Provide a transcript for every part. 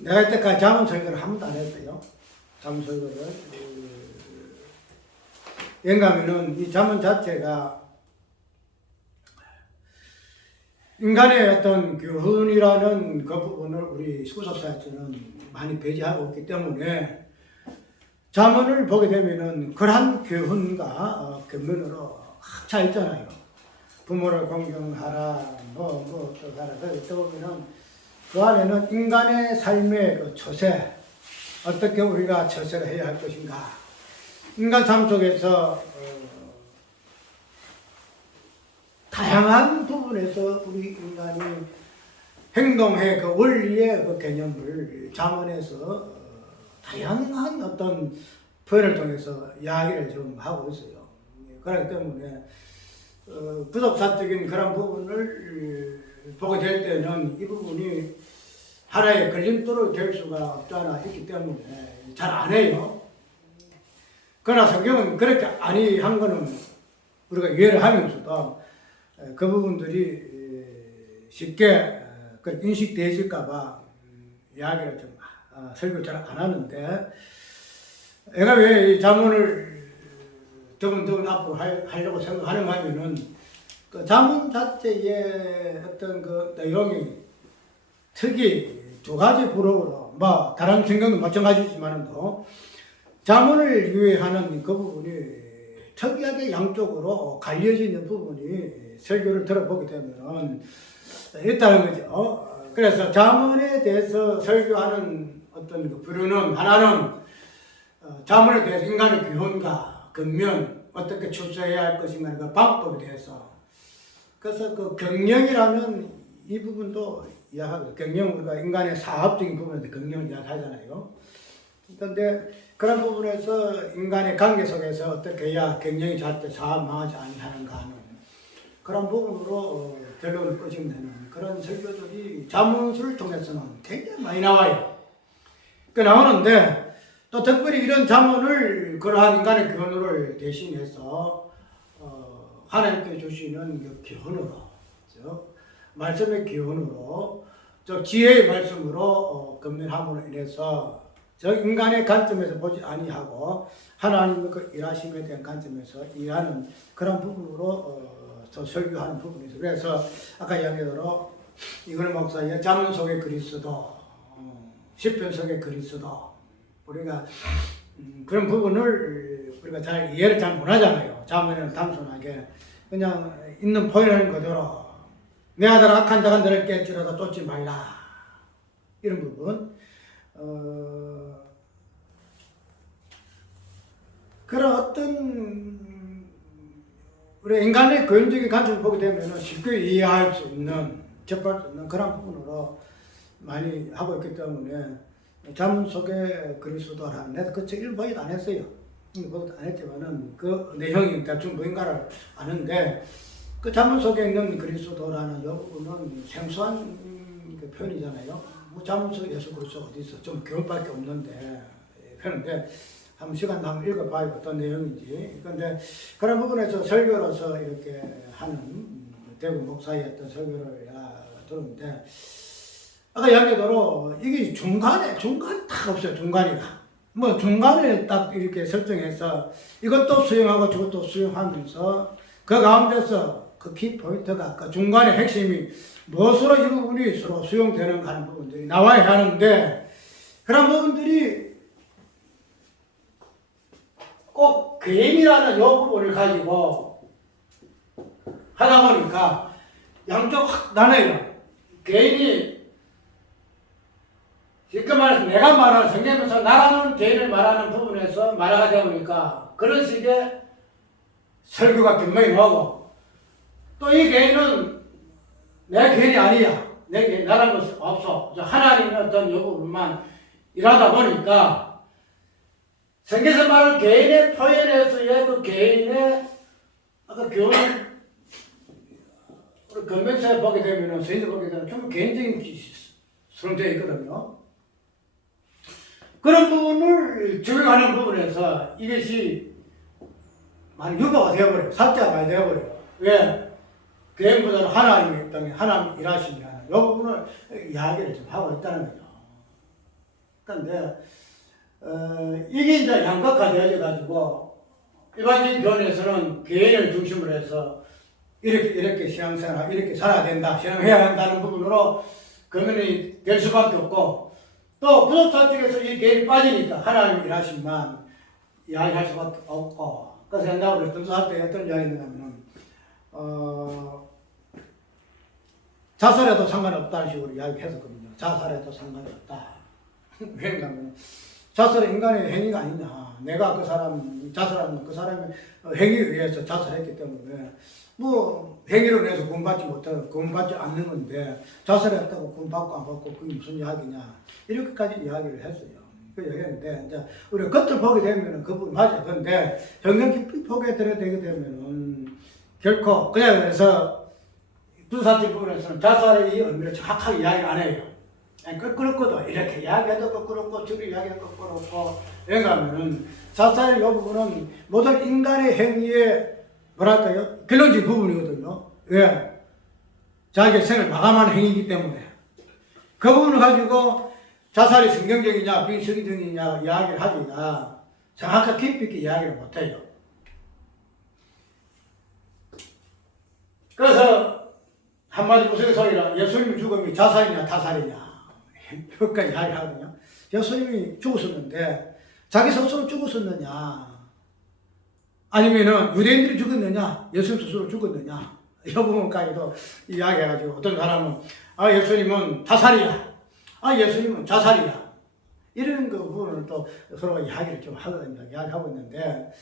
내가 이때까지 잠언 설교를 한 번도 안 했어요. 잠언 설교를. 왜냐하면은 이 잠언 자체가 인간의 어떤 교훈이라는 그 부분을 우리 수석사에서는 많이 배제하고 있기 때문에 잠언을 보게 되면은 그러한 교훈과 견면으로 차 있잖아요. 부모를 공경하라, 어쩌하라. 그러다 보면은 그 안에는 인간의 삶의 그 처세, 어떻게 우리가 처세를 해야 할 것인가. 인간 삶 속에서 다양한 부분에서 우리 인간이 행동의 그 원리의 그 개념을 잠언에서 다양한 어떤 표현을 통해서 이야기를 좀 하고 있어요. 그렇기 때문에 부속사적인 그런 부분을 보게 될 때는 이 부분이 하나의 걸림돌이 될 수가 없지 않아 있기 때문에 잘 안 해요. 그러나 성경은 그렇게 아니한 거는 우리가 이해를 하면서도 그 부분들이 쉽게 인식되질까봐 이야기를 좀 설교를 잘 안 하는데, 내가 왜 이 잠언을 더문더문 앞으로 하려고 생각하는가 하면은 그 잠언 자체의 어떤 그 내용이 특히 두 가지 부록으로 뭐 다른 성경도 마찬가지지만도 잠언을 유의하는 그 부분이 특이하게 양쪽으로 갈려져 있는 부분이 설교를 들어보게 되면 있다는 거죠. 그래서 잠언에 대해서 설교하는 어떤 그 부류는 하나는 잠언에 대해서 인간의 교훈과 근면 어떻게 출세해야 할 것인가 그 방법에 대해서, 그래서 그 경영이라는 이 부분도 이야기하고, 경영 우리가 인간의 사업적인 부분에서 경영을 이야기하잖아요. 그런데 그런 부분에서 인간의 관계 속에서 어떻게 해야 경영이 잘 때 사업 망하지 아니하는가 하는 그런 부분으로 결론을 끄집내는 그런 설교들이 잠언을 통해서는 굉장히 많이 나와요. 그 나오는데 또 특별히 이런 잠언을 그러한 인간의 교훈을 대신해서 하나님께 주시는 그 교훈으로, 말씀의 교훈으로, 지혜의 말씀으로 건면함으로 인해서 저 인간의 관점에서 보지 아니하고 하나님의 그 일하심에 대한 관점에서 이해하는 그런 부분으로 더 설교하는 부분이 있어요. 그래서 아까 이야기대로 이거는 목사의 잠언 속의 그리스도, 시편 속의 그리스도, 우리가 그런 부분을 우리가 잘 이해를 잘 못하잖아요. 잠언에는 단순하게 그냥 있는 포인트는 그대로 내 아들 악한 자가 너를 깰지라도 쫓지 말라, 이런 부분. 그런 어떤 우리 인간의 교훈적인 관점을 보게 되면 쉽게 이해할 수 있는, 접할 수 있는 그런 부분으로 많이 하고 있기 때문에 잠언 속의 그리스도라는, 내가 그 책 읽어보지도 안 했어요. 읽어보지도 안 했지만은 그 내용이 대충 뭐인가를 아는데, 그 잠언 속에 있는 그리스도라는 이 부분은 생소한 그 표현이잖아요. 뭐 잠언 속에 예수 그리스도가 어디 있어? 좀 교훈밖에 없는데 표현인데 한번 시간 나면 읽어봐요, 어떤 내용인지. 그런데 그런 부분에서 설교로서 이렇게 하는 대구 목사의 어떤 설교를 들었는데, 아까 이야기대로 이게 중간에 딱 없어요. 중간이가 뭐 중간에 딱 이렇게 설정해서 이것도 수용하고 저것도 수용하면서 그 가운데서 그 키포인트가 그 중간의 핵심이 무엇으로 이 부분이 서로 수용되는 하는 부분들이 나와야 하는데, 그런 부분들이 꼭 개인이라는 이 부분을 가지고 하다 보니까 양쪽 확 나눠요. 개인이, 쉽게 말해서 내가 말하는, 성경에서 나라는 개인을 말하는 부분에서 말하다 보니까 그런 식의 설교가 분명히 나오고, 또 이 개인은 내 개인이 아니야, 내 개인, 나라는 것이 없어, 하나님의 어떤 요 부분만 일하다 보니까 성경에서 말하는 개인의 표현에서의 그 개인의 아까 교훈을 우리 건면서에 보게 되면은, 서인서 보게 되면 전부 개인적인 수렴되어 있거든요. 그런 부분을 적용하는 부분에서 이것이 많이 유보가 되어버려요. 삭제가 많이 되어버려요. 왜? 개인보다는 하나님의 땅에 하나님 일하시냐는 이 부분을 이야기를 좀 하고 있다는 거죠. 그런데 이게 이제 양극화되어져 가지고 일반적인 교훈에서는 개인을 중심으로 해서 이렇게 신앙생활 이렇게 살아야 된다, 신앙해야 한다는 부분으로 금연이 될 수밖에 없고, 또 구속사 쪽에서 이 개인이 빠지니까 하나님 일하심만 이야기할 수밖에 없고, 그래서 옛날에 우리 등수할 때 어떤 이야기 했냐면은 자살해도 상관없다는 식으로 이야기했었거든요. 자살해도 상관이 없다. 왜냐하면 자살은 인간의 행위가 아니냐. 내가 그 사람 자살하는 그 사람의 행위에 의해서 자살했기 때문에 뭐 행위로 인해서 구원받지 못하고 구원받지 않는 건데 자살했다고 구원받고 안 받고 그게 무슨 이야기냐. 이렇게까지 이야기를 했어요. 그 얘기했는데 이제 우리가 겉을 보게 되면은 그 부분 맞아. 그런데 정녕 깊이 보게 되게 되면은 결코 그냥 그래서 부사적 부분에서는 자살의 이 의미를 정확하게 이야기 안 해요. 거꾸로도 이렇게 이야기해도 거꾸로고 저리 이야기해도 거꾸로고. 왜냐하면은 자살의 이 부분은 모든 인간의 행위의 뭐랄까요? 결론적인 부분이거든요. 왜? 자기의 생을 마감하는 행위이기 때문에. 그 부분을 가지고 자살이 성경적이냐 비성경적이냐 이야기를 하기가 정확하게 깊이 있게 이야기를 못해요. 그래서 한마디 우스갯소리라 예수님 죽음이 자살이냐 타살이냐 여기까지 이야기하거든요. 예수님이 죽었었는데 자기 스스로 죽었었느냐 아니면은 유대인들이 죽었느냐 예수님 스스로 죽었느냐 이 부분까지도 이야기해가지고 어떤 사람은 예수님은 타살이야 예수님은 자살이야 이런 그 부분을 또 서로 이야기를 좀 하거든요. 이야기하고 있는데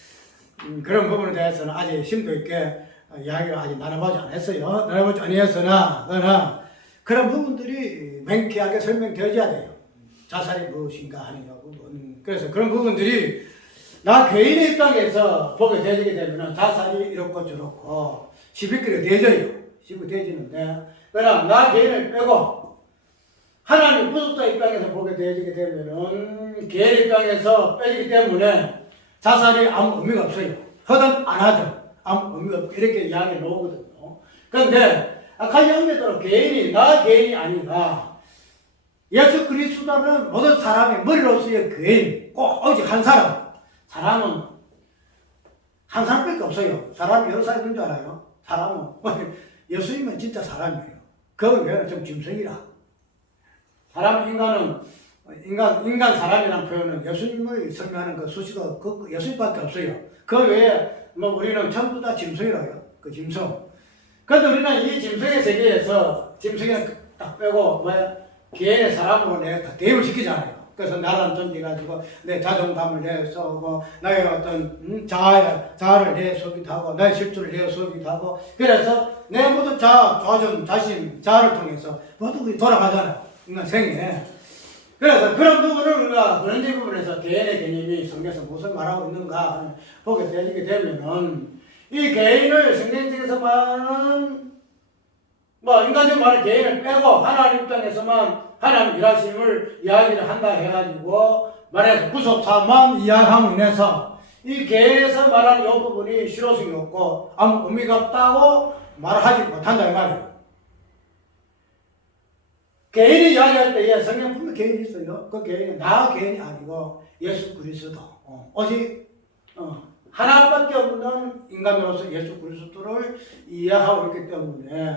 그런 부분에 대해서는 아직 심도 있게 이야기를 아직 나눠보지 않았어요. 나눠보지 아니했으나 그런 부분들이 명쾌하게 설명되어야 돼요. 자살이 무엇인가 하는 부분. 그래서 그런 부분들이 나 개인의 입장에서 보게 되게 되면 자살이 이렇고 저렇고 시비끼리 되져요. 시비되지는데 그러나 나 개인을 빼고 하나님 구속자 입장에서 보게 되게 되면은 개인 입장에서 빼지기 때문에 자살이 아무 의미가 없어요. 하든 안 하든 아무 의미가 없고 이렇게 이야기해 놓거든요. 그런데 아까 이야기했대로 나 개인이 아니라 예수 그리스도는 모든 사람의 머리로서의 개인, 꼭 오직 한 사람. 사람은 한 사람밖에 없어요. 사람이 여러 사람이 있는 줄 알아요? 사람은 예수님은 진짜 사람이에요. 그 외에는 좀 짐승이라. 인간 사람이라는 표현은 예수님을 설명하는 그 수식어 예수님밖에 없어요. 그 외에 우리는 전부 다 짐승이라요. 그 짐승. 그런데 우리는 이 짐승의 세계에서 짐승을 딱 빼고 개인의 사람으로 내가 대입을 시키잖아요. 그래서 나라는 존재가지고 내 자존감을 내세우고 나의 어떤 자아를 내세우기도 하고 나의 실수를 내세우기도 하고 그래서 내 모든 자존, 자신, 자아를 통해서 모두 그게 돌아가잖아요. 인간 생에. 그래서 그런 부분을 우리가 그런 부분에서 개인의 개념이 성경에서 무엇을 말하고 있는가 보게 되게 되면은 이 개인을 성경적에서 말하는 인간적으로 말하는 개인을 빼고 하나님 입장에서만 하나님 일하심을 이야기를 한다 해가지고 말해서 구속사만 이야기함으로 인해서 이 개인에서 말하는 이 부분이 실효성이 없고 아무 의미가 없다고 말하지 못한다 이 말이에요. 개인이 이야기할 때에 성경 분명 개인이 있어요. 그 개인은 나 개인이 아니고 예수 그리스도 오직 하나밖에 없는 인간으로서 예수 그리스도를 이해하고 있기 때문에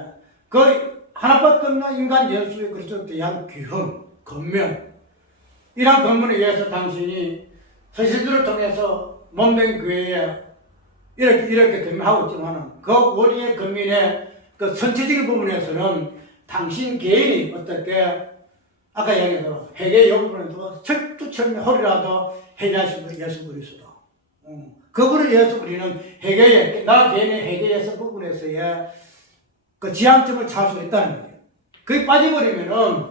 그 하나밖에 없는 인간 예수 그리스도에 대한 귀흠, 권면 이러한 권면에 의해서 당신이 서신들을 통해서 몸된 교회에 이렇게 권면하고 있지만 그 원인의 권면의 그 선체적인 부분에서는 당신 개인이 어떻게 아까 얘기했던 회개 여부분에도 철두철미하리라도 회개하신 분 예수 그리스도 그분을 위해서 우리는 나 개인의 회개에서 부분에서의 그 지향점을 찾을 수 있다는 거예요. 그게 빠져버리면은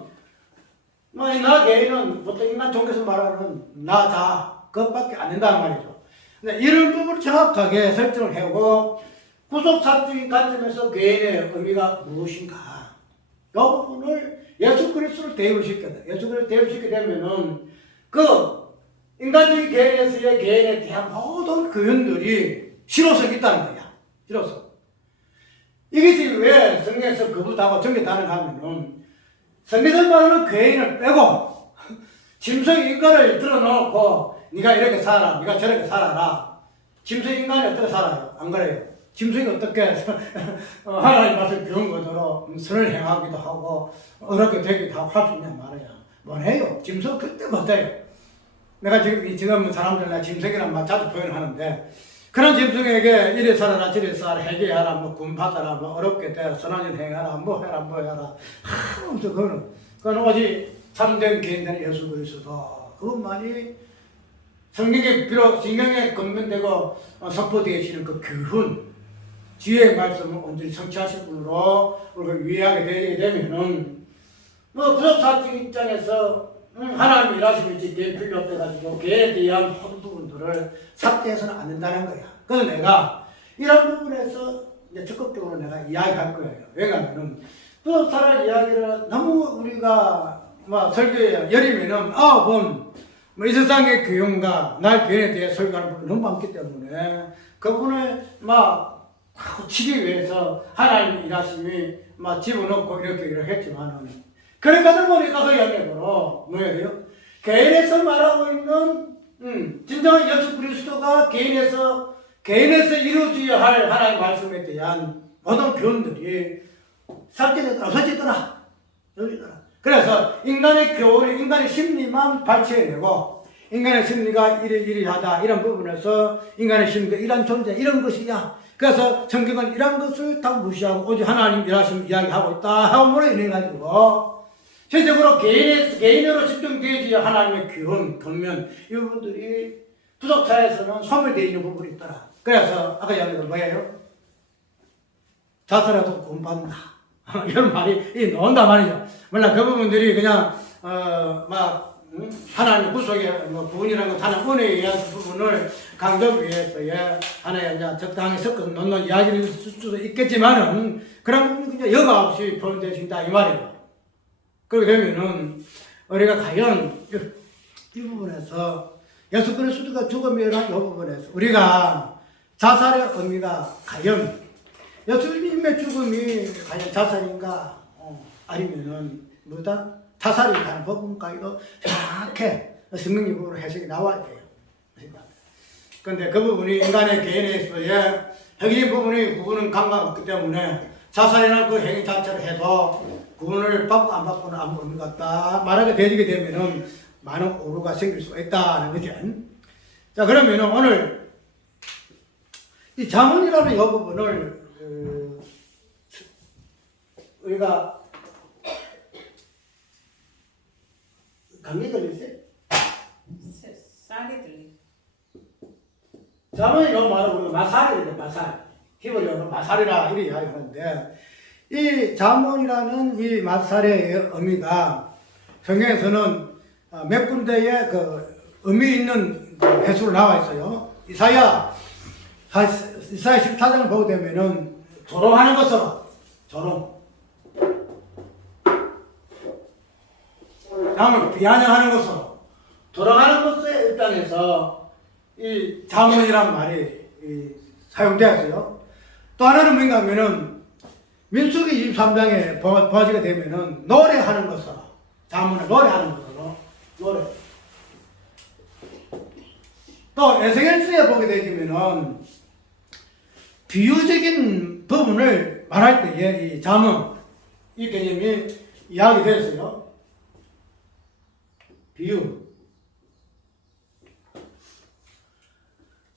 나 개인은 보통 인간 종교에서 말하는 나 자 그것밖에 안 된다는 말이죠. 근데 이런 부분을 정확하게 설정을 하고 구속사적인 관점에서 개인의 의미가 무엇인가 이 부분을 예수 그리스도를 대입을 시켰다. 예수 그리스도를 대입을 시키게 되면은 그 인간적인 개인에서의 개인에 대한 모든 교훈들이 실효성이 있다는 거야. 실효성. 이것이 왜 성경에서 거부하고 정죄하는가 하면은 성경에서 말하는 개인을 빼고 짐승 인간을 들어놓고 네가 이렇게 살아, 네가 저렇게 살아라. 짐승 인간이 어떻게 살아요? 안 그래요? 짐승이 어떻게 하나님 말씀 배운 것대로 선을 행하기도 하고 어렵게 되기도 하고 할 수 있냐 말이야. 뭐해요? 짐승 그때 못해요. 내가 지금 사람들 짐승이란 말 자주 표현하는데 그런 짐승에게 이래 살아라 저래 살아라 해결하라 뭐 군받아라 뭐 어렵게 돼 선한 일 행하라 뭐 해라 뭐 해라 하면서 그건 오직 참된 개인된 예수 그리스도 그것만이 성경에 비록 성경에 건면되고 선포되어지는 그 교훈 지혜의 말씀을 온전히 성취하실 분으로 우리가 위하게 되게 되면은 뭐 구속사적 입장에서 하나님 일하시는지 개인 필요 없어가지고 개에 대한 모든 부분들을 삭제해서는 안 된다는 거야. 그래서 내가 이런 부분에서 이제 적극적으로 내가 이야기할 거예요. 왜냐하면 구속사를 이야기를 너무 우리가 뭐 설교에 열이면은 뭐 이 세상의 교훈과 나의 교훈에 대해 설교하는 부분이 너무 많기 때문에 그분을 막 치기 위해서 하나님 일하심이 막 집어넣고 이렇게 했지만은 그러니까 보니까 그 연례로 뭐예요? 개인에서 말하고 있는 진정한 예수 그리스도가 개인에서 이루어져야 할 하나님의 말씀에 대한 모든 교훈들이 삭제되더라, 없어지더라. 그래서 인간의 교훈, 인간의 심리만 발췌해내고 인간의 심리가 이리하다 이런 부분에서 인간의 심리가 이런 존재, 이런 것이야. 그래서 성경은 이런 것을 다 무시하고 오직 하나님 일하심 이야기하고 있다 하고 인해가지고 실제적으로 개인으로 집중되어야 하나님의 교훈, 권면 이 부분들이 부족사에서는 소멸되어 있는 부분이 있더라. 그래서 아까 이야기한 뭐예요? 자살해도 구원받는다. 이런 말이 나온단 말이죠. 몰라 그 부분들이 그냥 하나님의 구속의 구원이라는 것 하나님 은혜에 의한 부분을 강조하기 위해서 하나의 이제 적당히 섞어서 놓는 이야기를 쓸 수도 있겠지만은 그런 부분이 그냥 여과 없이 표현되신다 이 말이에요. 그렇게 되면은 우리가 과연 이 부분에서 예수 그리스도가 죽음이라는 이 부분에서 우리가 자살의 의미가 과연 예수님의 죽음이 과연 자살인가 아니면은 뭐다 타살이 가는 부분까지도 정확히 성경적으로 해석이 나와야 돼요. 그런데 그 부분이 인간의 개인에서의 핵심 부분이 구분은 감각없기 때문에 자살이라는 그 행위 자체를 해도 구원을 받고 안 받고는 아무 의미가 없다 말하게 되게 되면은 많은 오류가 생길 수가 있다는 거죠. 자 그러면은 오늘 이 잠언이라는 이 부분을 우리가 감기 걸리세요? 쌀이 들리. 잠언이 너무 말하고 우리가 마살이래 마살. 히브리어로 마살이라 이렇게 이야기하는데 이 잠언이라는 이 마살의 의미가 성경에서는 몇 군데에 그 의미 있는 해수로 나와 있어요. 이사야 14장을 보게 되면은 조롱하는 것으로 조롱. 남을 비아냥하는 것으로 조롱하는 것의 입장에서 이 잠언이란 말이 사용되었어요. 또 하나는 뭔가 하면은 민수기 23장에 보아지게 되면은 노래하는 것으로 잠언을 노래하는 것으로 노래. 또 에스겔서에 보게 되면은 비유적인 부분을 말할 때에 이 잠언 이 개념이 이야기되었어요. 비유.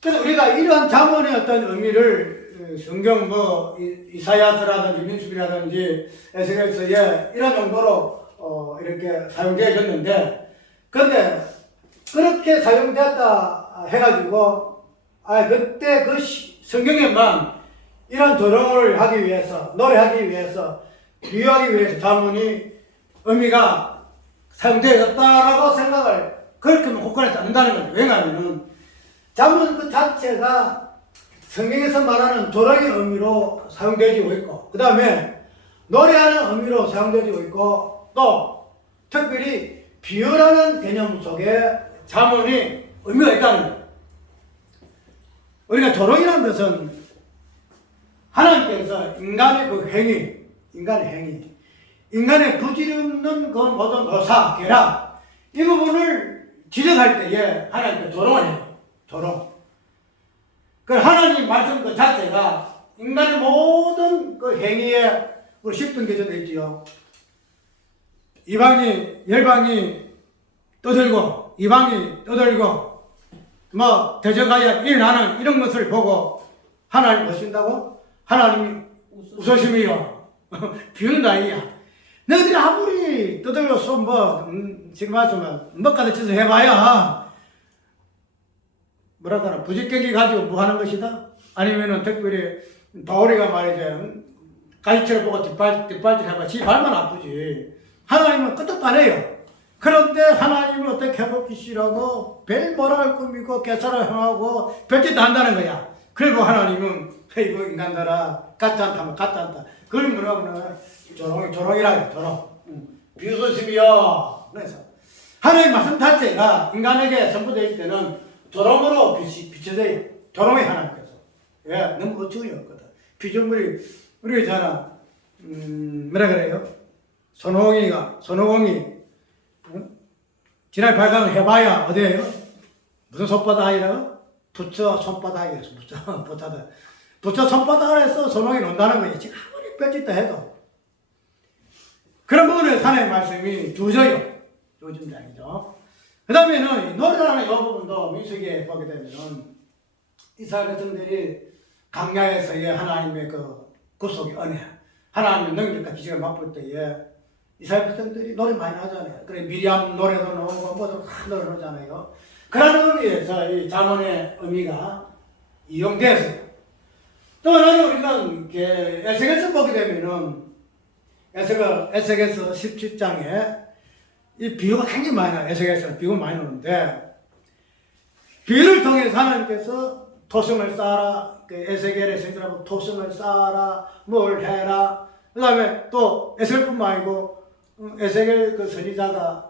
그래서 우리가 이러한 잠언의 어떤 의미를 성경 이사야서라든지 민수기라든지 에스겔서에 이런 정도로 이렇게 사용되어졌는데 근데 그렇게 사용되었다 해가지고 그때 그 성경에만 이런 조롱을 하기 위해서 노래하기 위해서 비유하기 위해서 잠언이 의미가 사용되었다라고 생각을 그렇게 국간에서 안 한다는 거죠. 왜냐하면은 잠언 그 자체가 성경에서 말하는 조롱의 의미로 사용되어지고 있고 그 다음에 노래하는 의미로 사용되어지고 있고 또 특별히 비유라는 개념 속에 잠언이 의미가 있다는 거예요. 우리가 조롱이라는 것은 하나님께서 인간의 그 행위, 인간의 부질없는 그 모든 어사, 계략 이 부분을 지적할 때에 하나님께 조롱을 해요. 조롱. 그 하나님 말씀 그 자체가 인간의 모든 그 행위에 우리 10분 기준에 있지요. 이방이 열방이 떠들고 이방이 떠들고 뭐 대적하여 일어나는 이런 것을 보고 하나님 보신다고? 하나님이 웃으심이요. 비운다 이야. 너희들이 아무리 떠들고서 지금 말씀은 먹가지 짓을 해봐야 뭐랄까나 부직경기 가지고 뭐 하는 것이다? 아니면은 특별히 바울이가 말이죠. 가지치를 보고 뒷발질 해봐. 지 발만 아프지. 하나님은 끄떡도 안 해요. 그런데 하나님은 어떻게 해볼기시라고 별 모ral 꾸미고 개사를 행하고 별짓도 한다는 거야. 그리고 하나님은 이거 인간들아 같지 않다면 같지 않다. 그걸 뭐라고는 조롱이라 해요. 조롱. 비웃으심이요. 그래서 하나님 말씀 자체가 인간에게 선포되어 있을 때는 조롱으로 비춰져요. 조롱의 하나님께서. 왜? 너무 어처구니없거든. 피조물이 우리 있잖아. 뭐라 그래요? 손오공이 지날 발광을 해봐야 어디에요? 무슨 손바닥이라고? 부처 손바닥이에요. 부처 손바닥에서 손오공이 논다는 거예요. 지금 아무리 뼈짓다 해도. 그런 부분에 하나님의 말씀이 두져요. 요즘장이죠. 그 다음에는 노래라는 이 부분도 민수기에 보게 되면은 이스라엘 백성들이 강야에서의 하나님의 그 구속의 은혜, 하나님의 능력과 기적을 맛볼 때에 이스라엘 백성들이 노래 많이 하잖아요. 그래 미리암 노래도 나오고 뭐도 다 노래 나오잖아요. 그런 의미에서 이 잠언의 의미가 이용되었어요. 또 하나는 우리가 에스겔서 보게 되면은 에스겔서 17장에 이 비유가 굉장히 많이 나와요. 에스겔서는 비유가 많이 나오는데 비유를 통해서 하나님께서 토성을 쌓아라. 그 에스겔의 선지자라고 토성을 쌓아라. 뭘 해라. 그 다음에 또 에스겔뿐만 아니고 에스겔 그 선지자가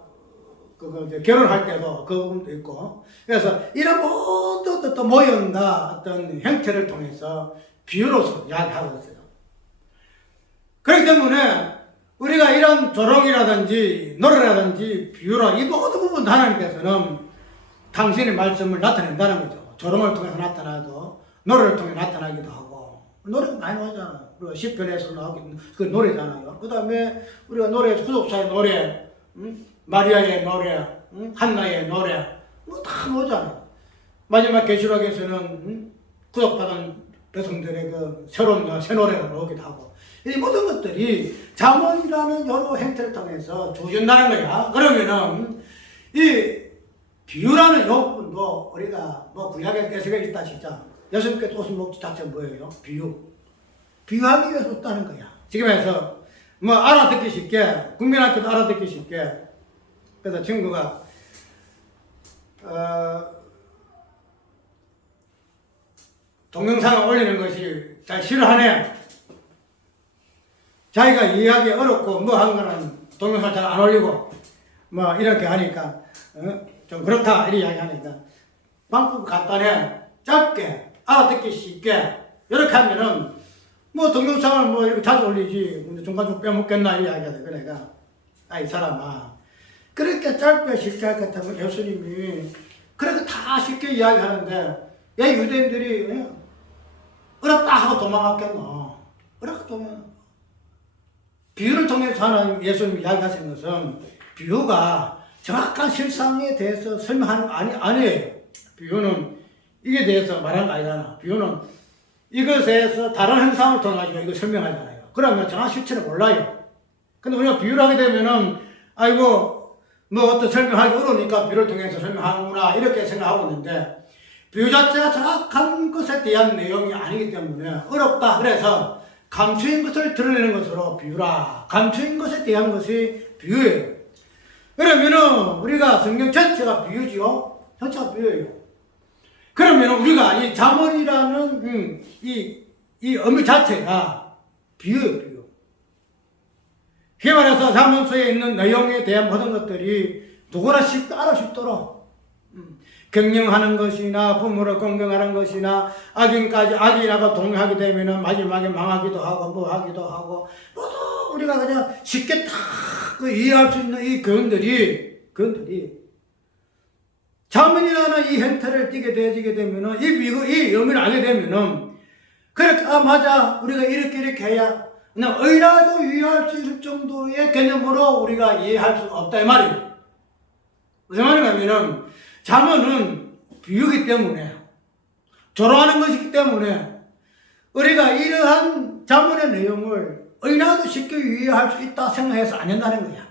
결혼할 때도 그 부분도 있고. 그래서 이런 모든 또 모형과 어떤 형태를 통해서 비유로서 이야기하고 있어요. 그렇기 때문에 우리가 이런 조롱이라든지 노래라든지 비유라 이 모든 부분 하나님께서는 당신의 말씀을 나타낸다는 거죠. 조롱을 통해서 나타나도 노래를 통해 나타나기도 하고 노래가 많이 나오잖아요. 우리가 시편에서 나오긴 그 노래잖아요. 그 다음에 우리가 노래 구속사의 노래, 마리아의 노래, 한나의 노래 뭐 다 나오잖아요. 마지막 계시록에서는 구속받은 백성들의 그 새로운 새 노래가 나오기도 하고 이 모든 것들이 잠언이라는 여러 행태를 통해서 주어진다는 거야. 그러면은 이 비유라는 이 부분도 우리가 뭐 구약에 에스겔 있다 진짜 6개 옷을 먹지 자체가 뭐예요? 비유하기 위해서 썼다는 거야. 지금에서 뭐 알아듣기 쉽게 국민한테도 알아듣기 쉽게 그래서 친구가 동영상을 올리는 것이 잘 싫어하네. 자기가 이해하기 어렵고 뭐 하는 거는 동영상 잘 안 올리고 뭐 이렇게 하니까 좀 그렇다 이렇게 이야기하니까 방법 간단해. 짧게 알아듣기 쉽게 이렇게 하면은 뭐 동영상을 뭐 이렇게 자주 올리지 중간중간 빼먹겠나 이 이야기하다. 그러니까 아이 사람아 그렇게 짧게 쉽게 할 것 같으면 예수님이 그렇게 다 쉽게 이야기하는데 왜 유대인들이 어렵다 하고 도망갔겠노? 어렵다 도망. 비유를 통해서 하는 예수님이 이야기하시는 것은 비유가 정확한 실상에 대해서 설명하는 거 아니에요. 비유는 이게 대해서 말하는 거 아니잖아. 비유는 이것에서 다른 현상을 통해가지고 이거 설명하잖아요. 그러면 정확한 실체를 몰라요. 근데 우리가 비유를 하게 되면은 아이고 뭐 어떤 설명하기 어려우니까 비유를 통해서 설명하는구나 이렇게 생각하고 있는데 비유 자체가 정확한 것에 대한 내용이 아니기 때문에 어렵다. 그래서 감추인 것을 드러내는 것으로 비유라. 감추인 것에 대한 것이 비유예요. 그러면은 우리가 성경 전체가 비유지요. 전체가 비유예요. 그러면은 우리가 이 잠언이라는 이 의미 자체가 비유예요. 비유. 쉽게 말해서 잠언서에 있는 내용에 대한 모든 것들이 누구나 알아 쉽도록 경영하는 것이나 부모를 공경하는 것이나 악인하고 동행하게 되면은 마지막에 망하기도 하고 뭐 하기도 하고 모두 우리가 그냥 쉽게 다 이해할 수 있는 이 교훈들이 그들이 자문이라는 이 형태를 띠게 되어지게 되면은 이 의미를 알게 되면은 그렇게 맞아 우리가 이렇게 해야 그냥 의라도 이해할 수 있을 정도의 개념으로 우리가 이해할 수 없다 이 말이에요. 무슨 말이냐면은 자문은 비유기 때문에 조롱하는 것이기 때문에 우리가 이러한 자문의 내용을 의나도 쉽게 이해할 수 있다 생각해서 안 된다는 거야.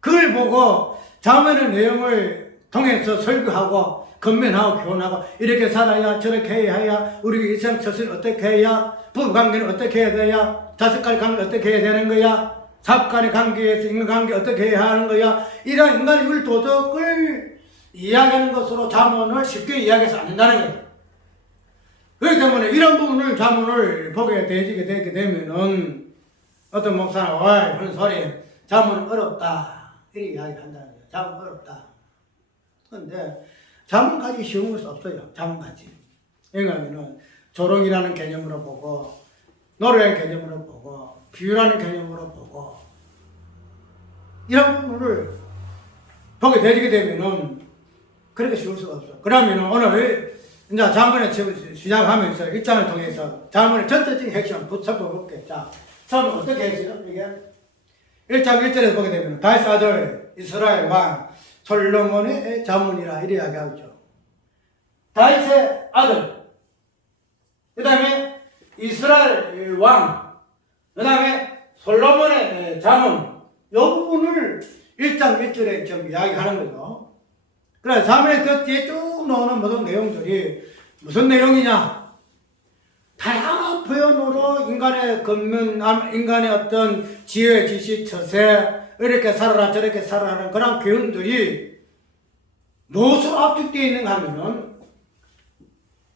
그걸 보고 자문의 내용을 통해서 설교하고 건면하고 교훈하고 이렇게 살아야 저렇게 해야 우리가 일상 처신을 어떻게 해야 부부관계는 어떻게 해야 돼야 자식 간의 관계 어떻게 해야 되는 거야 사업 간의 관계에서 인간관계 어떻게 해야 하는 거야 이런 인간의 율도덕을 이야기하는 것으로 자문을 쉽게 이야기해서 안 된다는 거야. 그렇기 때문에 이런 부분을 자문을 보게 되게 되면은 어떤 목사는 하는 소리 자문은 어렵다 이렇게 이야기를 한다는 거예요. 자문 어렵다. 그런데 자문 가지기 쉬운 것은 없어요. 자문 가지. 왜냐하면은 조롱이라는 개념으로 보고 노래라는 개념으로 보고 비유라는 개념으로 보고 이런 부분을 보게 되게 되면은 그렇게 쉬울 수가 없어. 그러면은 오늘 이제 자문에 시작하면서 1장을 통해서 자문의 전체적인 핵심을 살펴볼게요. 자, 처음 어떻게 했어요? 이게 1장 1절에서 보게 되면 다윗 아들 이스라엘 왕 솔로몬의 자문이라 이래 이야기하죠. 다윗의 아들, 그 다음에 이스라엘 왕, 그 다음에 솔로몬의 자문, 이 부분을 1장 1절에 좀 이야기하는 거죠. 그래서 자문의 그 뒤에 쭉 나오는 모든 내용들이 무슨 내용이냐? 다양한 표현으로 인간의 건면, 인간의 어떤 지혜, 지식, 처세, 이렇게 살아라, 저렇게 살아라는 그런 교훈들이 무엇으로 압축되어 있는가 하면은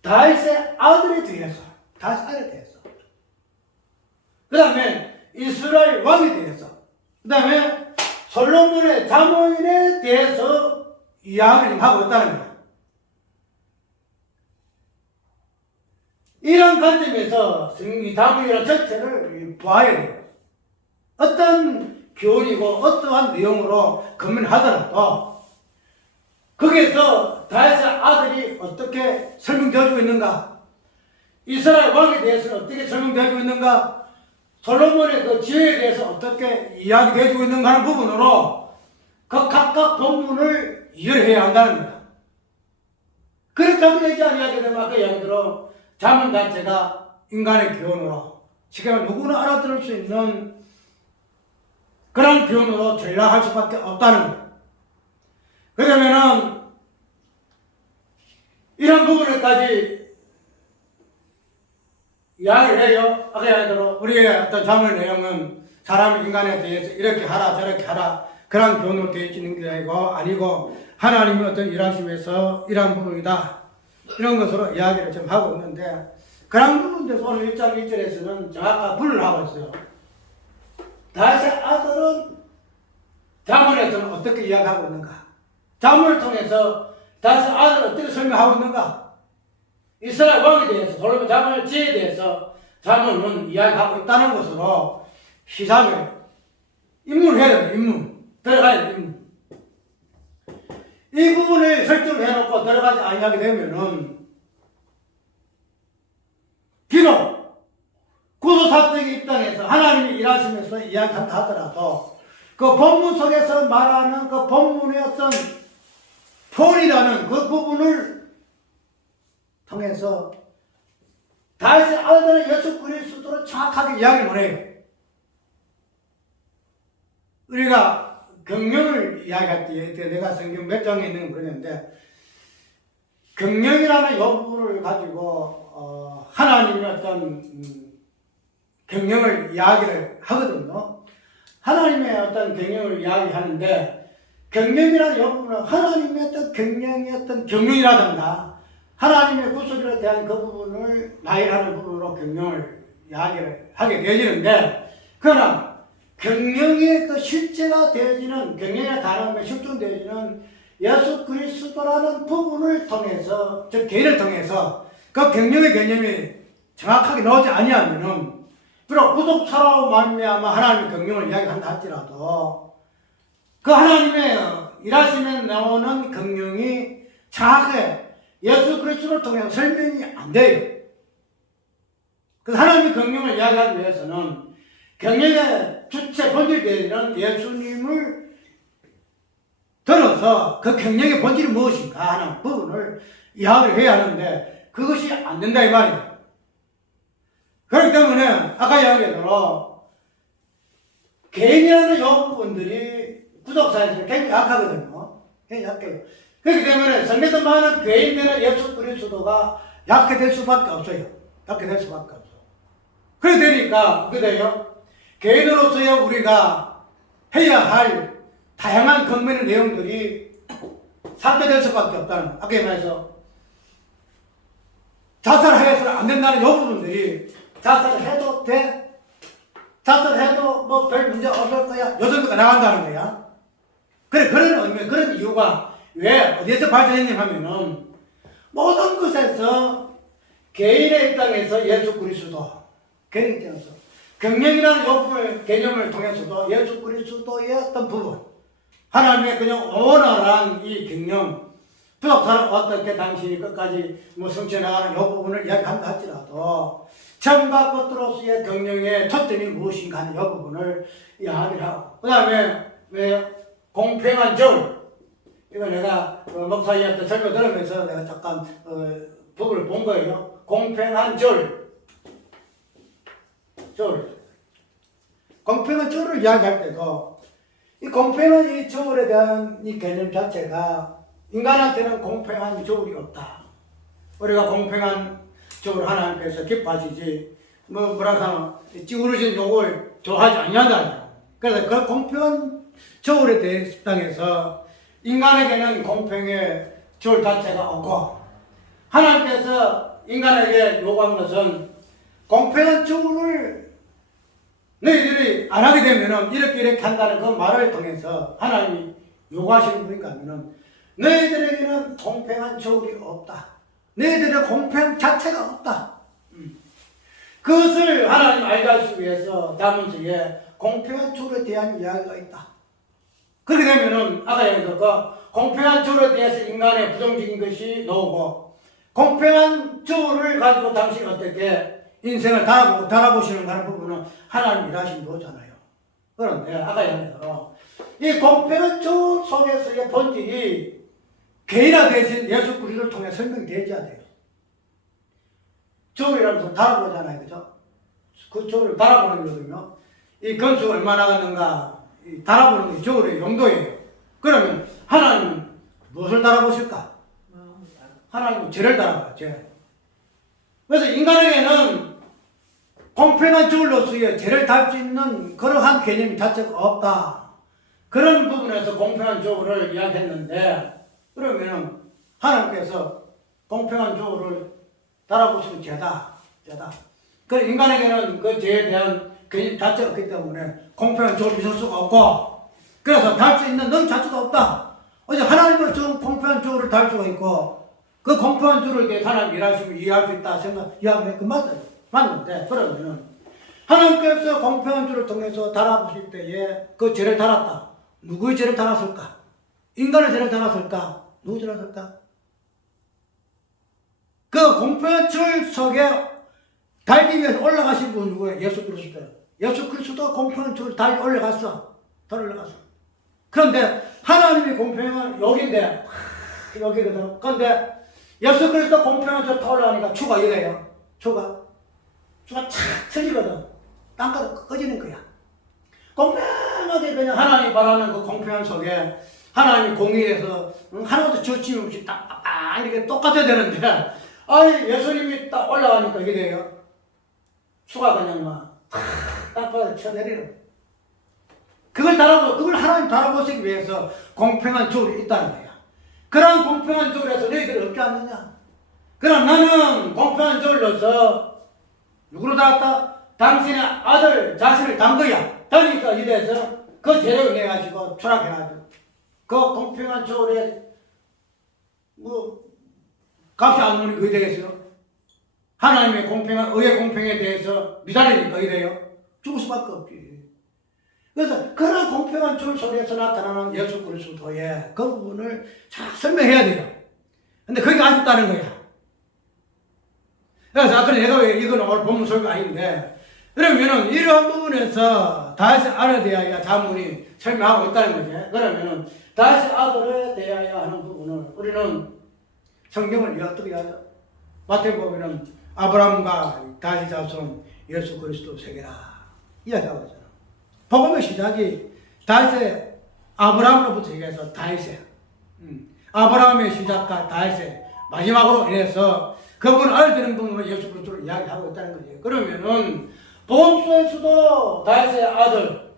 다윗의 아들에 대해서, 다윗의 아들에 대해서, 그 다음에 이스라엘 왕에 대해서, 그 다음에 솔로몬의 자문에 대해서 이야기를 하고 있다는 거예요. 이런 관점에서 이 자문이라는 전체를 봐야 돼요. 어떤 교훈이고 어떠한 내용으로 건면하더라도 거기에서 다윗의 아들이 어떻게 설명되어주고 있는가, 이스라엘 왕에 대해서는 어떻게 설명되어주고 있는가, 솔로몬의 그 지혜에 대해서 어떻게 이야기되어주고 있는가 하는 부분으로 그 각각 본문을 이해해야 한다는 거야. 그렇다고 되지 아니하게 되면 아까 이야기대로 자문 자체가 인간의 교훈으로 쉽게 말하면 누구나 알아들을 수 있는 그런 교훈으로 전락할 수밖에 없다는 거예요. 그러면은 이런 부분을까지 이야기를 해요. 아까 이야기대로 우리의 어떤 자문의 내용은 사람 인간에 대해서 이렇게 하라 저렇게 하라 그런 교훈으로 되어 있는 게 아니고 하나님의 어떤 일하심에서 이러한 부분이다 이런 것으로 이야기를 좀 하고 있는데 그런 부분에서 오늘 1장 1절에서는 정확한 분을 하고 있어요. 다윗의 아들은 자문에서는 어떻게 이야기하고 있는가, 자문을 통해서 다윗의 아들은 어떻게 설명하고 있는가, 이스라엘 왕에 대해서 솔로몬 자문의 지혜에 대해서 자문은 이야기하고 있다는 것으로 시작을 입문해야 돼요. 입문 들어가야 돼요. 입문. 이 부분을 설정을 해놓고 들어가지 아니하게 되면은 비록 구조사적인 입장에서 하나님이 일하시면서 이야기한다 하더라도 그 본문 속에서 말하는 그 본문의 어떤 톤이라는 그 부분을 통해서 다윗의 아들은 예수 그리스도를 정확하게 이야기를 못해요. 우리가 경영을 이야기할 때 내가 성경 몇 장에 있는 거 그러는데 경영이라는 요 부분을 가지고 하나님의 어떤 경영을 이야기를 하거든요. 하나님의 어떤 경영을 이야기하는데 경영이라는 요 부분은 하나님의 어떤 경영의 어떤 경영이라든가 하나님의 구속에 대한 그 부분을 나열하는 부분으로 경영을 이야기를 하게 되어지는데 그러나 경영의 그 실제가 되어지는 경영의 단어가 실존되어지는 예수 그리스도라는 부분을 통해서 즉 개인을 통해서 그 경영의 개념이 정확하게 나오지 아니하면은 비록 구속사로 말미암아 하나님의 경영을 이야기한다 할지라도 그 하나님의 일하시면 나오는 경영이 정확하게 예수 그리스도를 통해 설명이 안 돼요. 그래서 하나님의 경영을 이야기하기 위해서는 경영의 주체 본질되는 예수님을 들어서 그 경영의 본질이 무엇인가 하는 부분을 이야기를 해야 하는데 그것이 안 된다 이 말이에요. 그렇기 때문에 아까 이야기한 대로 개인이라는 요 부분들이 구독사에서는 굉장히 약하거든요. 굉장히 약해요. 그렇기 때문에 성경에서 많은 개인들은 예수 그리스도가 약해 될 수밖에 없어요. 약해 될 수밖에 없어. 그래 되니까 그래요. 개인으로서의 우리가 해야 할 다양한 경면의 내용들이 삭제될 수밖에 없다는 거예요. 아까 말해서 자살해서는 안 된다는 이 부분들이 자살해도 돼? 자살해도 뭐 별 문제 없을 거야? 요 정도가 나간다는 거야. 그래, 그런 의미, 그런 이유가 왜, 어디에서 발생했냐 하면은 모든 것에서 개인의 입장에서 예수 그리스도, 개인의 입장에서 경영이라는 요품을, 개념을 통해서도 예수 그리스도의 어떤 부분, 하나님의 그냥 원활한 이 경영, 부족사는 어떻게 당신이 끝까지 뭐 성취해 나가는 이 부분을 이야기한다 할지라도 전과 끝으로서의 경영의 초점이 무엇인가 하는 이 부분을 이야기를 하고 그 다음에 왜 공평한 절 이거 내가 목사님한테 설명 들으면서 내가 잠깐 부분을 본 거예요. 공평한 절 공평한 절을 이야기할 때도 이 공평한 이 절에 대한 이 개념 자체가 인간한테는 공평한 조울이 없다. 우리가 공평한 조울 하나님께서 기뻐하시지, 뭐라고 찌우러진 욕을 좋아하지 않는다. 그래서 그 공평한 조울에 대해 땅에서 인간에게는 공평의 조울 자체가 없고, 하나님께서 인간에게 요구한 것은 공평한 조울을 너희들이 안 하게 되면은 이렇게 한다는 그 말을 통해서 하나님이 요구하시는 분인가 하면은 너희들에게는 공평한 조울이 없다. 너희들의 공평 자체가 없다. 그것을 하나님 알게 하시기 위해서 다문서에 공평한 조울에 대한 이야기가 있다. 그렇게 되면은 아까 얘기했던 공평한 조울에 대해서 인간의 부정적인 것이 나오고 공평한 조울을 가지고 당신이 어떻게 인생을 달아보시는 하는 부분은 하나님 일하신 거잖아요. 그런데 아까 얘기했던 이 공평한 조울 속에서의 본질이 개인화 대신 예수 그리스도를 통해 설명되어야 돼요. 조울이라는 것을 달아보잖아요. 그죠? 그 조울을 달아보는 거거든요. 이 건수가 얼마나 나갔는가, 달아보는 게 조울의 용도예요. 그러면 하나님은 무엇을 달아보실까? 하나님은 죄를 달아봐요, 죄. 그래서 인간에게는 공평한 조울로서의 죄를 달 수 있는 그러한 개념이 자체가 없다. 그런 부분에서 공평한 조울을 이야기했는데, 그러면 하나님께서 공평한 조울을 달아보시는 죄다. 그 인간에게는 그 죄에 대한 개념 자체가 없기 때문에 공평한 조울이 있을 수가 없고, 그래서 달 수 있는 능 자체도 없다. 어제 하나님을 준 공평한 조울을 달 수가 있고, 그 공평한 조울을 대해 하나님 일하시면 이해할 수 있다 이야기하면 그 맞아요. 맞는데, 그러면은 하나님께서 공평한 조울을 통해서 달아보실 때에 그 죄를 달았다. 누구의 죄를 달았을까? 인간의 죄를 달았을까? 누구 죄를 달았을까? 그 공평한 줄 속에 달기 위해서 올라가신 분 누구예요? 예수 그리스도예요. 예수 그리스도가 공평한 줄 달기 올라갔어. 그런데 하나님이 공평한 여기인데 여기거든. 그런데 예수 그리스도 공평한 줄 다 올라가니까 추가 이래요. 추가 착 터지거든. 땅가도 꺼지는 거야. 공평하게 그냥 하나님이 바라는 그 공평한 속에 하나님이 공의해서 하나도 저침이 없이 딱 이렇게 똑같아야 되는데 아니 예수님이 딱 올라가니까 이게 돼요. 추가 그냥 막 땅바닥에 쳐내리는. 그걸 하나님 달아보시기 위해서 공평한 조울이 있다는 거야. 그런 공평한 조울에서 너희들이 얻지 않느냐? 그럼 나는 공평한 조울로서 누구로 달았다? 당신의 아들 자신을 단 거야. 그러니까 이래서 그 죄를 인해가지고 추락해가지고 그 공평한 조울에 값이 안 오는 게 되겠어요? 하나님의 공평한 의의 공평에 대해서 미달이니까 이래요? 죽을 수밖에 없지. 그래서 그런 공평한 줄 속에서 나타나는 예수 그리스도의 그 부분을 잘 설명해야 돼요. 근데 그게 아쉽다는 거야. 그래서 내가 왜 이건 오늘 본문 설교 아닌데, 그러면은 이러한 부분에서 다윗의 아들에 대하여 자문이 설명하고 있다는 거지. 그러면은 다윗의 아들에 대하여 하는 부분을 우리는 성경을 어떻게 하죠? 마태복음에는 아브라함과 다윗 자손 예수 그리스도 세계라 이야기하고 있잖아. 복음의 시작이 다윗의 아브라함으로부터 시작해서 다윗의 아브라함의 시작과 다윗의 마지막으로 인해서 그분 알되는 부분을 예수 그리스도를 이야기하고 있다는 거지. 그러면은 복음 속에서도 다윗의 아들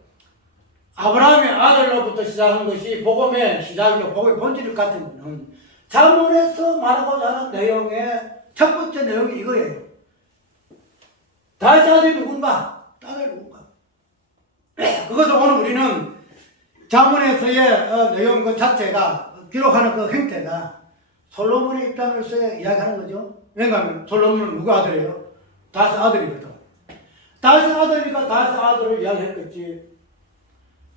아브라함의 아들로부터 시작한 것이 복음의 시작이고 복음의 본질 같으면은 자문에서 말하고자 하는 내용의 첫 번째 내용이 이거예요. 다윗의 아들이 누군가? 아들 누군가? 그것을 오늘 우리는 자문에서의 내용 그 자체가 기록하는 그 형태가 솔로몬의 입장에서 이야기하는 거죠. 왜냐하면 솔로몬은 누구 아들이에요? 다윗의 아들이거든. 다윗의 아들이니까 다윗의 아들을 이야기했겠지.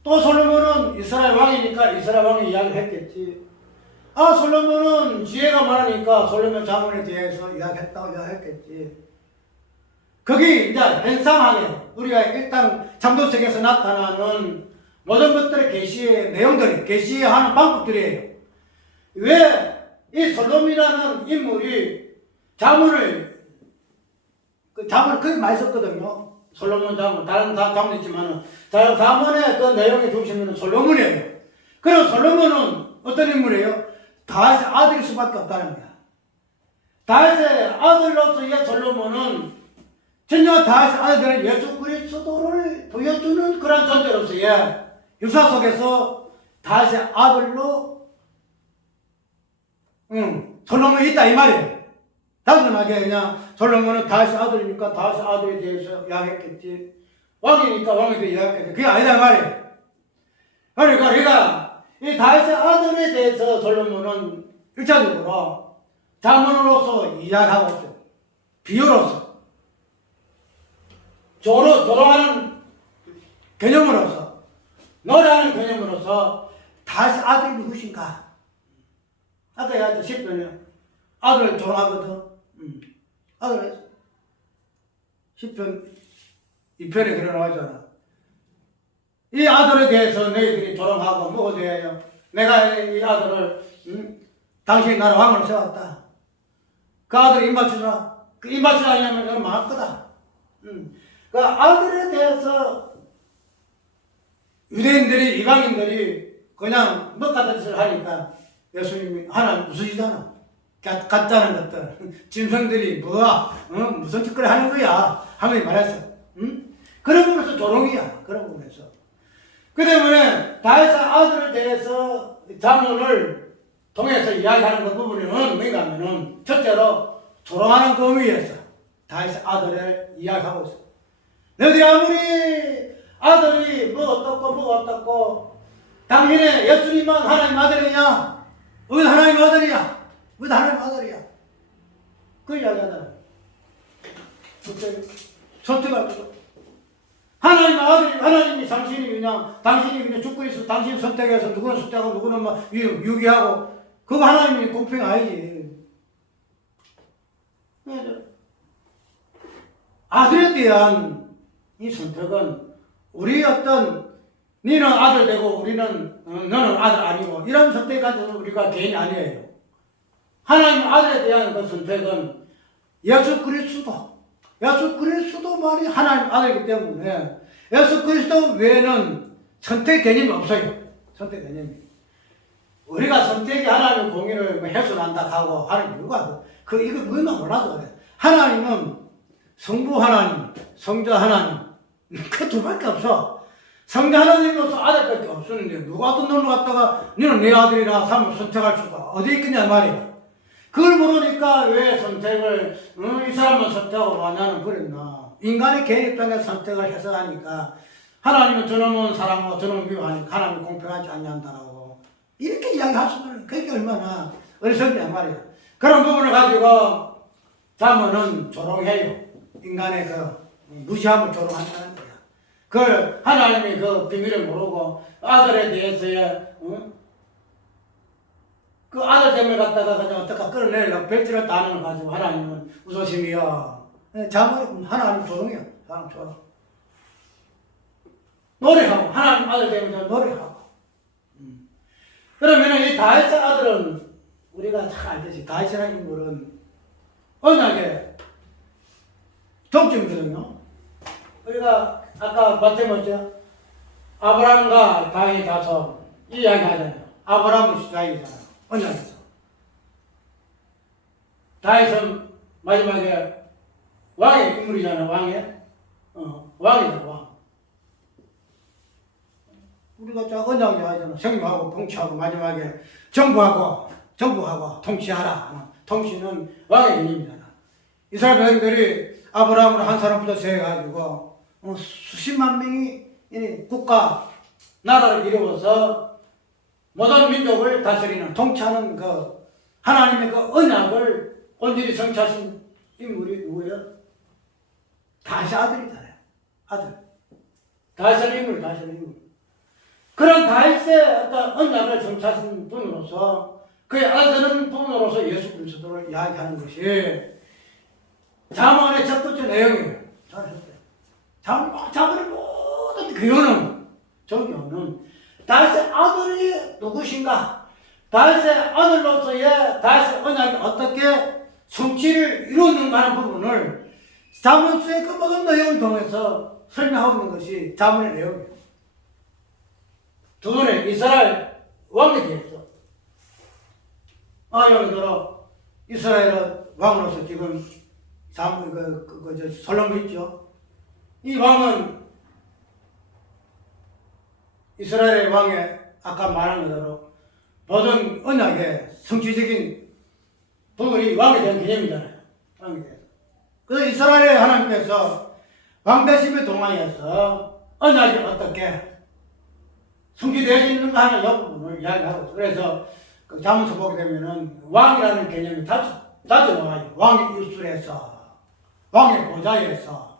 또 솔로몬은 이스라엘 왕이니까 이스라엘 왕이 이야기했겠지. 솔로몬은 지혜가 많으니까 솔로몬 자문에 대해서 이야기했다고 이야기했겠지. 거기 이제 현상하게 우리가 일단 잠도책에서 나타나는 모든 것들의 계시의 내용들이 계시하는 방법들이에요. 왜 이 솔로몬이라는 인물이 자문을 거의 많이 썼거든요. 솔로몬 자문, 다른 자문 있지만은 자문의 그 내용의 중심은 솔로몬이에요. 그럼 솔로몬은 어떤 인물이에요? 다윗의 아들일 수밖에 없다는 거야. 다윗의 아들로서의 솔로몬은 전혀 다윗의 아들들은 예수 그리스도를 보여주는 그런 존재로서의 유사 속에서 다윗의 아들로 솔로몬이 있다 이 말이에요. 단순하게 그냥 솔로몬은 다윗의 아들이니까 다윗의 아들에 대해서 이야기했겠지. 왕이니까 왕에 대해 이야기했겠지. 그게 아니다 이 말이에요. 그러니까 이 다윗의 아들에 대해서 솔로몬은 1차적으로 자문으로서 이야기하고 있어요. 비유로서. 조롱하는 개념으로서. 노래하는 개념으로서 다윗의 아들이 누구신가? 아까 얘기했죠. 10편에 아들을 조롱하거든. 아들 10편 2편에 그래 나와있잖아. 이 아들에 대해서 너희들이 조롱하고 뭐가 돼요? 내가 이 아들을 당신이 나를 왕으로 세웠다. 그 아들이 입맞추라. 그 입맞추라 하냐면 그건 망할 거다. 그 아들에 대해서 유대인들이 이방인들이 그냥 뭐 같은 짓을 하니까 예수님이 하나님 웃으시잖아. 같다는 것들 짐승들이 뭐야 무슨 짓거리 하는 거야 하면서 말했어. 그런 부분에서 조롱이야. 그런 부분에서. 그 때문에 다윗의 아들에 대해서 자문을 통해서 이야기하는 그 부분은 뭔가 하면은 첫째로 조롱하는 그 의미에서 다윗의 아들을 이야기하고 있어. 너희들이 아무리 아들이 뭐 어떻고 당신의 예수님만 하나님 아들이냐? 우리 하나님 아들이야. 우리 하나님 아들이야. 그 이야기하잖아. 선택할 거죠. 하나님 아들이, 하나님이 당신이 그냥 죽고 있어. 당신이 선택해서 누구는 선택하고 누구는 막 유기하고. 그거 하나님이 공평 아니지. 아들에 대한 이 선택은 우리 너는 아들 되고 너는 아들 아니고 이런 선택 가지고 우리가 개인이 아니에요. 하나님 아들에 대한 그 선택은 예수 그리스도만이 하나님 아들이기 때문에 예수 그리스도 외에는 선택 개념이 없어요. 선택 개념이. 우리가 선택이 하나님의 공의를 훼손한다 하고 하는 이유가 이거 누구나 몰라도 그래. 하나님은 성부 하나님, 성자 하나님 그 두 밖에 없어. 성자 하나님으로서 아들밖에 없었는데 누가 어떤 놈을 갖다가 너는 내 아들이라 삼을 선택할 수가 어디 있겠냐 말이야. 그걸 모르니까 왜 선택을 이 사람만 선택하고 나는 그랬나. 인간의 개인 입장에서 선택을 해서 하니까 하나님은 저놈은 사랑하고 저놈은 미워하니까 하나님이 공평하지 않는다라고 이렇게 이야기할 수 있는 그게 얼마나 어리석냐 말이야. 그런 부분을 가지고 자문은 조롱해요. 인간의 그 무지함을 조롱한다는 거야. 그 하나님이 그 비밀을 모르고 아들에 대해서의 그 아들 때문에 갖다가 그냥 어떻게 끌어내려고 별지를 따는 걸 가지고 하나님은 우소심이야. 자문 하나님 조용해요. 사람 조용. 노래하고 하나님 아들 때문에 노래하고. 그러면 이 다윗의 아들은 우리가 잘 알듯이 다윗이라는 인물은 언약의 정점이거든요. 우리가 아까 봤더니 아브라함과 다윗 가서 이야기 하잖아요. 아브라함은 시작이잖아요. 언약에서. 다윗은 마지막에 왕의 인물이잖아요. 왕이잖아, 왕. 우리가 자 언약이 하잖아. 생명하고 통치하고 마지막에 정부하고 통치하라. 통치는 왕의 개념이잖아. 이스라엘 백성들이 아브라함으로 한 사람부터 세해가지고 수십만 명이 국가 나라를 이루어서 모든 민족을 다스리는 통치하는 그 하나님의 그 언약을 온전히 성취하신 인물이 누구예요? 다윗의 아들이잖아요. 아들. 다윗의 인물. 그런 다윗의 어떤 언약을 성취하신 분으로서 그의 아들은 부분으로서 예수 그리스도를 이야기하는 것이 잠언의 첫 번째 내용이에요. 잘하셨어요. 잠언의 모든 교훈은 다윗의 아들이 누구신가? 다윗의 아들로서의 다윗의 언약이 어떻게 성취를 이루었는가 하는 부분을 잠언서의 그 모든 내용을 통해서 설명하고 있는 것이 잠언의 내용이에요. 두 분의 이스라엘 왕에 대해서 예를 들어 이스라엘 왕으로서 지금 솔로몬 있죠. 이 왕은 이스라엘 왕의 아까 말한 것대로 모든 언약의 성취적인 부분이 왕에 대한 개념이잖아요. 왕에 대해서. 그래서 이스라엘의 하나님께서 왕 되심에 동하여서 언약이 어떻게 성취되어지는가 하는 이 부분을 이야기하고 있어요. 그래서 그 잠언서 보게 되면은 왕이라는 개념이 자주 나와요. 왕의 입술에서, 왕의 보좌에서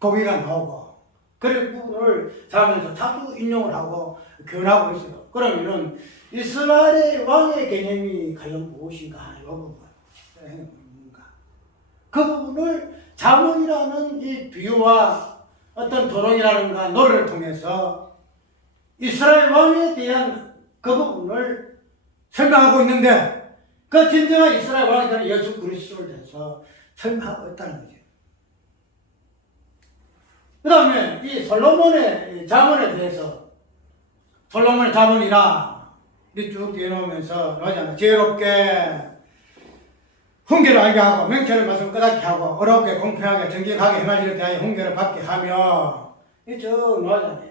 거기가 나오고, 그런 부분을 잠언에서 자주 인용을 하고 교훈하고 있어요. 그러면은 이스라엘의 왕의 개념이 과연 무엇인가 하는 이 부분, 그 부분을 잠언이라는 이 비유와 어떤 도롱이라는가 노래를 통해서 이스라엘 왕에 대한 그 부분을 설명하고 있는데 그 진정한 이스라엘 왕에 대한 예수 그리스도를 대해서 설명하고 있다는 거죠. 그 다음에 이 솔로몬의 잠언에 대해서 솔로몬의 잠언이라 쭉 띄워놓으면서 나오잖아요. 지혜롭게 훈계를 알게 하고 명철의 말씀을 깨닫게 하고 어렵게 공평하게 정직하게 행하기를 대하여 훈계를 받게 하며 이쭉 나오잖아요.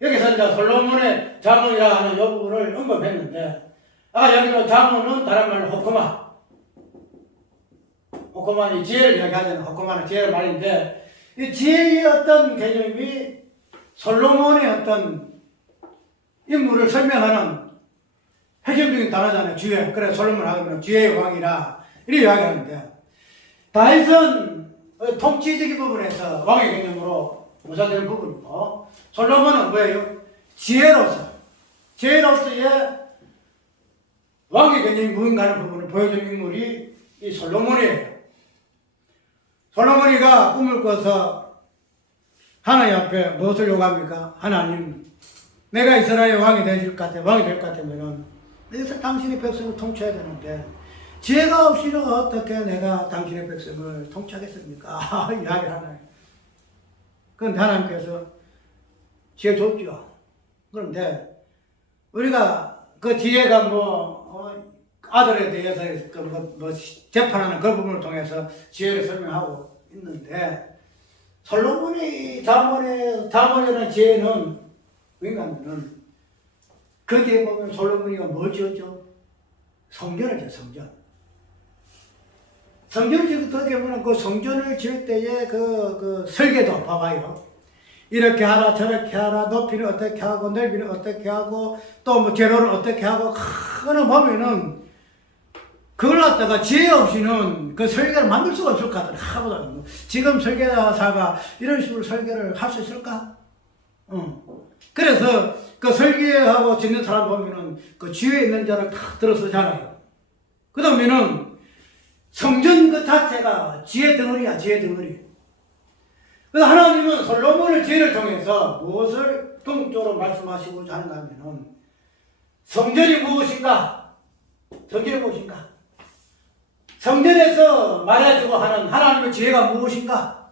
여기서 이제 솔로몬의 잠언이라 하는 이 부분을 언급했는데 여기서 잠언은 다른 말로 호코마는 지혜를 이야기하잖아요. 호코마는 지혜의 말인데 이 지혜의 어떤 개념이 솔로몬의 어떤 인물을 설명하는 핵심적인 단어잖아요. 지혜. 그래 솔로몬 하면 지혜의 왕이라 이렇게 이야기하는데 다윗은 통치적인 부분에서 왕의 개념으로 묘사되는 부분이고 솔로몬은 뭐예요? 지혜로서의 왕의 개념이 무엇인가 하는 부분을 보여준 인물이 이 솔로몬이에요. 솔로몬이가 꿈을 꿔서 하나님 앞에 무엇을 요구합니까? 하나님, 내가 이스라엘 왕이 될 것 같으면은 여기서 당신의 백성을 통치해야 되는데 지혜가 없이는 어떻게 내가 당신의 백성을 통치하겠습니까? 이야기를 하나요. 그런데 하나님께서 지혜 줬죠. 그런데 우리가 그 지혜가 아들에 대해서 재판하는 그 부분을 통해서 지혜를 설명하고 있는데 솔로몬의 잠언이라는 지혜는 왜냐하면 그 뒤에 보면 솔로몬이가 뭘 지었죠? 성전을 지었죠. 성전을 지을 때 보면 그 성전을 지을 때의 그 설계도 봐봐요. 이렇게 하라 저렇게 하라 높이는 어떻게 하고 넓이는 어떻게 하고 또 뭐 재료를 어떻게 하고 그거는 보면은 그걸 갖다가 지혜 없이는 그 설계를 만들 수가 없을 것 같아요. 지금 설계사가 이런 식으로 설계를 할 수 있을까? 그래서 그 설계하고 짓는 사람 보면은 그 지혜에 있는 자를 다 들어서잖아요. 그 다음에는 성전 그 자체가 지혜 덩어리야, 지혜 덩어리. 그래서 하나님은 솔로몬의 지혜를 통해서 무엇을 궁극적으로 말씀하시고자 하는가 하면은 성전이 무엇인가? 성전이 무엇인가? 성전에서 말해주고 하는 하나님의 지혜가 무엇인가?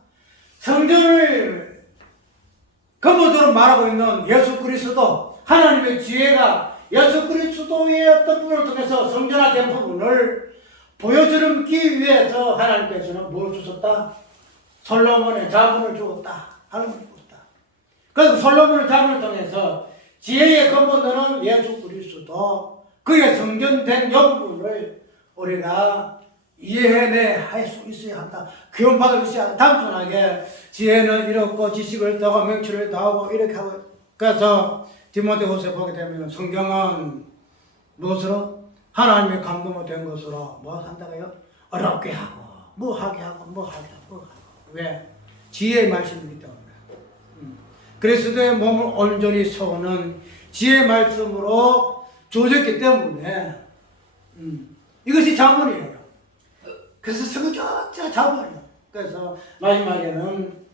성전을 근본적으로 말하고 있는 예수 그리스도, 하나님의 지혜가 예수 그리스도의 어떤 부분을 통해서 성전화된 부분을 보여주기 위해서 하나님께서는 뭘 주셨다? 솔로몬의 자문을 주었다. 하나님을 주었다. 그래서 솔로몬의 자문을 통해서 지혜의 근본도는 예수 그리스도, 그의 성전된 영분을 우리가 이해할 수 있어야 한다. 교훈받을 수 있어야 한다. 단순하게 지혜는 이렇고 지식을 더하고 명치를 더하고 이렇게 하고. 그래서 디모데후서에 보게 되면 성경은 무엇으로? 하나님의 감동을 된 것으로 뭐 한다고요? 어렵게 하고 뭐 하게 하고 뭐 하게 하고. 왜? 지혜의 말씀이기 때문에. 그리스도의 몸을 온전히 세우는 지혜의 말씀으로 주어졌기 때문에 이것이 자문이에요. 그래서 성경 자문이에요. 그래서 마지막에는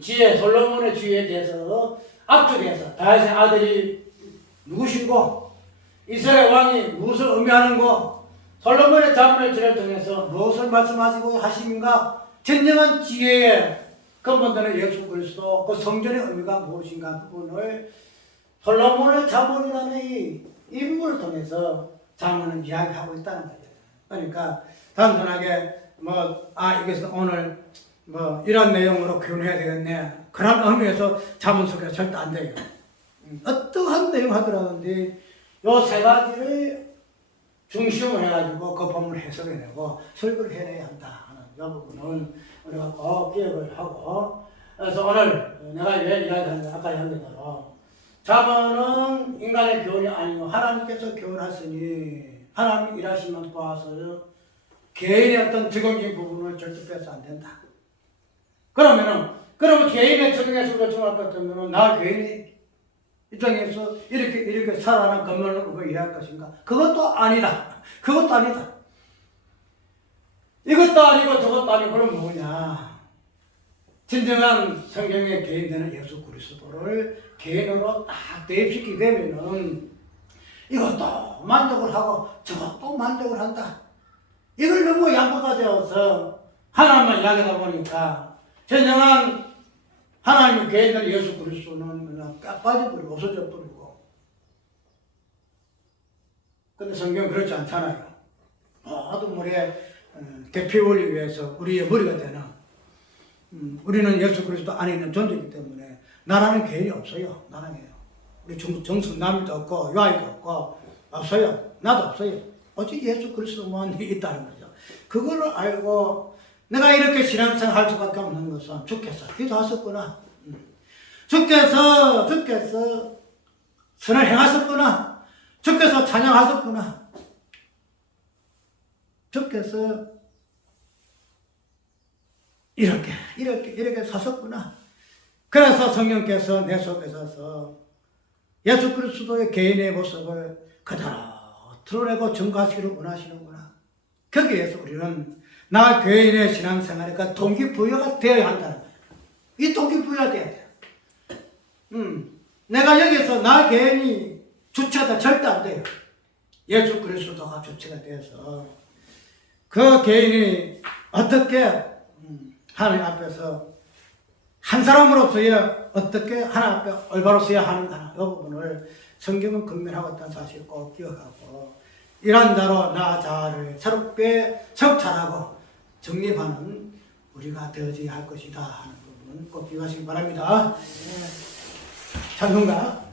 지혜, 솔로몬의 지혜에 대해서 앞쪽에서 다윗의 아들이 누구시고 이스라엘 왕이 무엇을 의미하는고 솔로몬의 자문의 지혜를 통해서 무엇을 말씀하시고 하십니까? 진정한 지혜의 근본되는 예수 그리스도, 그 성전의 의미가 무엇인가 부분을 솔로몬의 자문이라는 이 부분을 통해서 자문은 이야기하고 있다는 거죠. 그러니까 단순하게 이것은 오늘 이런 내용으로 교훈해야 되겠네. 그런 의미에서 자문 소개가 절대 안 돼요. 어떠한 내용 하더라든지 요 세 가지를 중심으로 해가지고 그 본문을 해석해내고 설교를 해내야 한다 하는 이 부분은 우리가 꼭 기억을 하고, 그래서 오늘 내가 왜 이야기하는지 아까 이야기한 대로 자문은 인간의 교훈이 아니고 하나님께서 교훈하시니 하나님 일하시면 도와서 개인의 어떤 적용적인 부분을 절대 빼서 안 된다. 그러면 개인의 적용에서 중요할 것 같으면 나 개인의 입장에서 이렇게 살아가는 것만으로 이해할 것인가? 그것도 아니다. 그것도 아니다. 이것도 아니고 저것도 아니고 그럼 뭐냐? 진정한 성경의 개인되는 예수 그리스도를 개인으로 딱 대입시키게 되면은 이것도 만족을 하고 저것도 만족을 한다. 이걸 너무 양보가 되어서 하나님만 이야기하다 보니까 진정한 하나님의 개인되는 예수 그리스도는 그냥 까 빠져버리고 없어져 버리고. 근데 성경은 그렇지 않잖아요. 모든 우리의 대표를 위해서 우리의 머리가 되는 우리는 예수 그리스도 안에 있는 존재이기 때문에 나라는 개인이 없어요. 나라는 우리 정순남이도 없고 요한이도 없고 없어요. 나도 없어요. 오직 예수 그리스도만 있다는 거죠. 그걸 알고 내가 이렇게 신앙생활 할 수밖에 없는 것은 주께서 기도하셨구나. 주께서 선을 행하셨구나. 주께서 찬양하셨구나. 주께서 이렇게 사셨구나. 그래서 성령께서 내 속에서 예수 그리스도의 개인의 모습을 그대로 드러내고 증거하시기를 원하시는구나. 거기에서 우리는 나 개인의 신앙생활에 그 동기부여가 되어야 한다는 거예요. 이 동기부여가 되어야 돼요. 내가 여기서 나 개인이 주체가 절대 안 돼요. 예수 그리스도가 주체가 되어서 그 개인이 어떻게 하나님 앞에서 한 사람으로서의 어떻게 하나님 앞에 올바로 서야 하는가 이 부분을 성경은 금면하고 있다는 사실을 꼭 기억하고 이러한 자로 나 자아를 새롭게 성찰하고 정립하는 우리가 되어져야 할 것이다 하는 부분 꼭 기억하시기 바랍니다. 찬송가